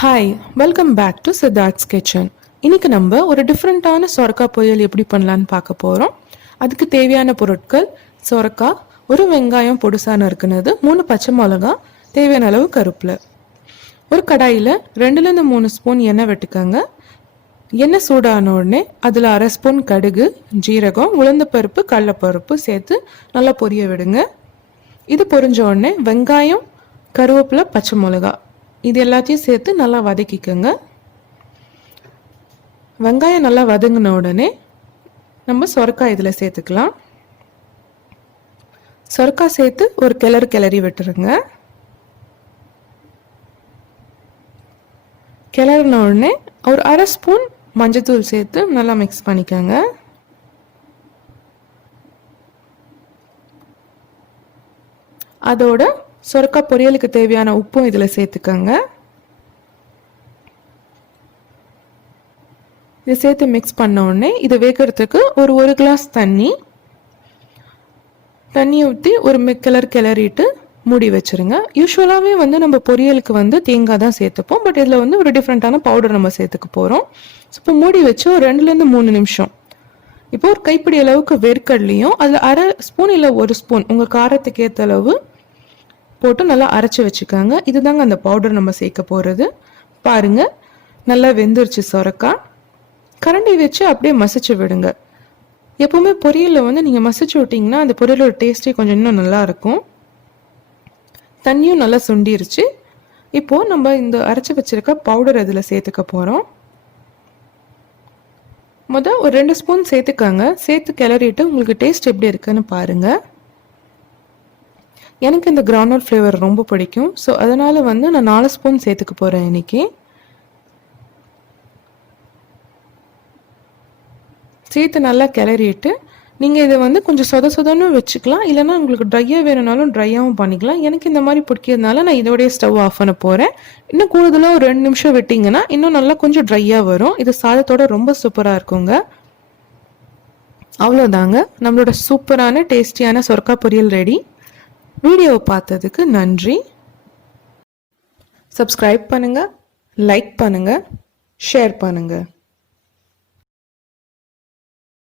Hi, welcome back to Siddharth's kitchen. இன்னைக்கு நம்ம ஒரு டிஃப்ரெண்ட்டான சொரக்காய் பொரியல் எப்படி பண்ணலான்னு பார்க்க போகிறோம். அதுக்கு தேவையான பொருட்கள்: சொரக்காய், ஒரு வெங்காயம் பொடுசாக நறுக்குனது, 3 பச்சை மிளகா, தேவையான அளவு கருவேப்பிலை. ஒரு கடாயில் 2-3 ஸ்பூன் எண்ணெய் விட்டுக்கோங்க. எண்ணெய் சூடான உடனே அதில் 1/2 ஸ்பூன் கடுகு, ஜீரகம், உளுந்தப்பருப்பு, கடலைப்பருப்பு சேர்த்து நல்லா பொரிய விடுங்க. இது பொரிஞ்ச உடனே வெங்காயம், கருவேப்பிலை, பச்சை மிளகா இது எல்லாத்தையும் சேர்த்து நல்லா வதக்கிக்கோங்க. வெங்காயம் நல்லா வதங்கின உடனே நம்ம சொரக்காய் இதில் சேர்த்துக்கலாம். சொரக்காய் சேர்த்து ஒரு கிளறி விட்டுருங்க. கிளறின உடனே ஒரு 1/2 ஸ்பூன் மஞ்சத்தூள் சேர்த்து நல்லா மிக்ஸ் பண்ணிக்கோங்க. அதோட சொரக்காய் பொரியலுக்கு தேவையான உப்பும் இதில் சேர்த்துக்கோங்க. இதை சேர்த்து மிக்ஸ் பண்ண உடனே இதை வேகிறதுக்கு ஒரு கிளாஸ் தண்ணி ஊற்றி ஒரு கிளறிட்டு மூடி வச்சுருங்க. யூஸ்வலாகவே நம்ம பொரியலுக்கு தேங்காய் தான் சேர்த்துப்போம். பட் இதில் ஒரு டிஃப்ரெண்ட்டான பவுடர் நம்ம சேர்த்துக்க போகிறோம். இப்போ மூடி வச்சு ஒரு 2-3 நிமிஷம். இப்போ ஒரு கைப்பிடி அளவுக்கு வேர்க்கடலையும் அதில் 1/2 ஸ்பூன் இல்லை 1 ஸ்பூன் உங்கள் காரத்துக்கு ஏற்ற அளவு போட்டு நல்லா அரைச்சி வச்சுக்காங்க. இதுதாங்க அந்த பவுடர் நம்ம சேர்க்க போகிறது. பாருங்க, நல்லா வெந்துருச்சு சொரக்காய். கரண்டி வச்சு அப்படியே மசிச்சு விடுங்க. எப்பவுமே பொரியலில் நீங்கள் மசிச்சு விட்டிங்கன்னா அந்த பொரியலோட டேஸ்ட்டே கொஞ்சம் இன்னும் நல்லா இருக்கும். தண்ணியும் நல்லா சுண்டிருச்சு. இப்போது நம்ம இந்த அரைச்சி வச்சிருக்க பவுடர் அதில் சேர்த்துக்க போகிறோம். ஒரு 2 ஸ்பூன் சேர்த்துக்காங்க. சேர்த்து கிளறிட்டு உங்களுக்கு டேஸ்ட் எப்படி இருக்குன்னு பாருங்கள். எனக்கு இந்த கிரவுண்ட்நட் ஃப்ளேவர் ரொம்ப பிடிக்கும். ஸோ அதனால் நான் 4 ஸ்பூன் சேர்த்துக்க போகிறேன் இன்னைக்கு. சேர்த்து நல்லா கிளறிட்டு நீங்கள் இதை கொஞ்சம் சொதன்னு வச்சுக்கலாம். இல்லைனா உங்களுக்கு ட்ரையாக வேணும்னாலும் ட்ரையாகவும் பண்ணிக்கலாம். எனக்கு இந்த மாதிரி பிடிக்கிறதுனால நான் இதோடைய ஸ்டவ் ஆஃப் பண்ண போகிறேன். இன்னும் கூடுதலாக ஒரு 2 நிமிஷம் விட்டிங்கன்னா இன்னும் நல்லா கொஞ்சம் ட்ரையாக வரும். இது சாதத்தோட ரொம்ப சூப்பராக இருக்குங்க. அவ்வளோதாங்க, நம்மளோட சூப்பரான டேஸ்டியான சொரக்காய் பொரியல் ரெடி. வீடியோவை பார்த்ததுக்கு நன்றி. சப்ஸ்கிரைப் பண்ணுங்கள், லைக் பண்ணுங்கள், ஷேர் பண்ணுங்கள்.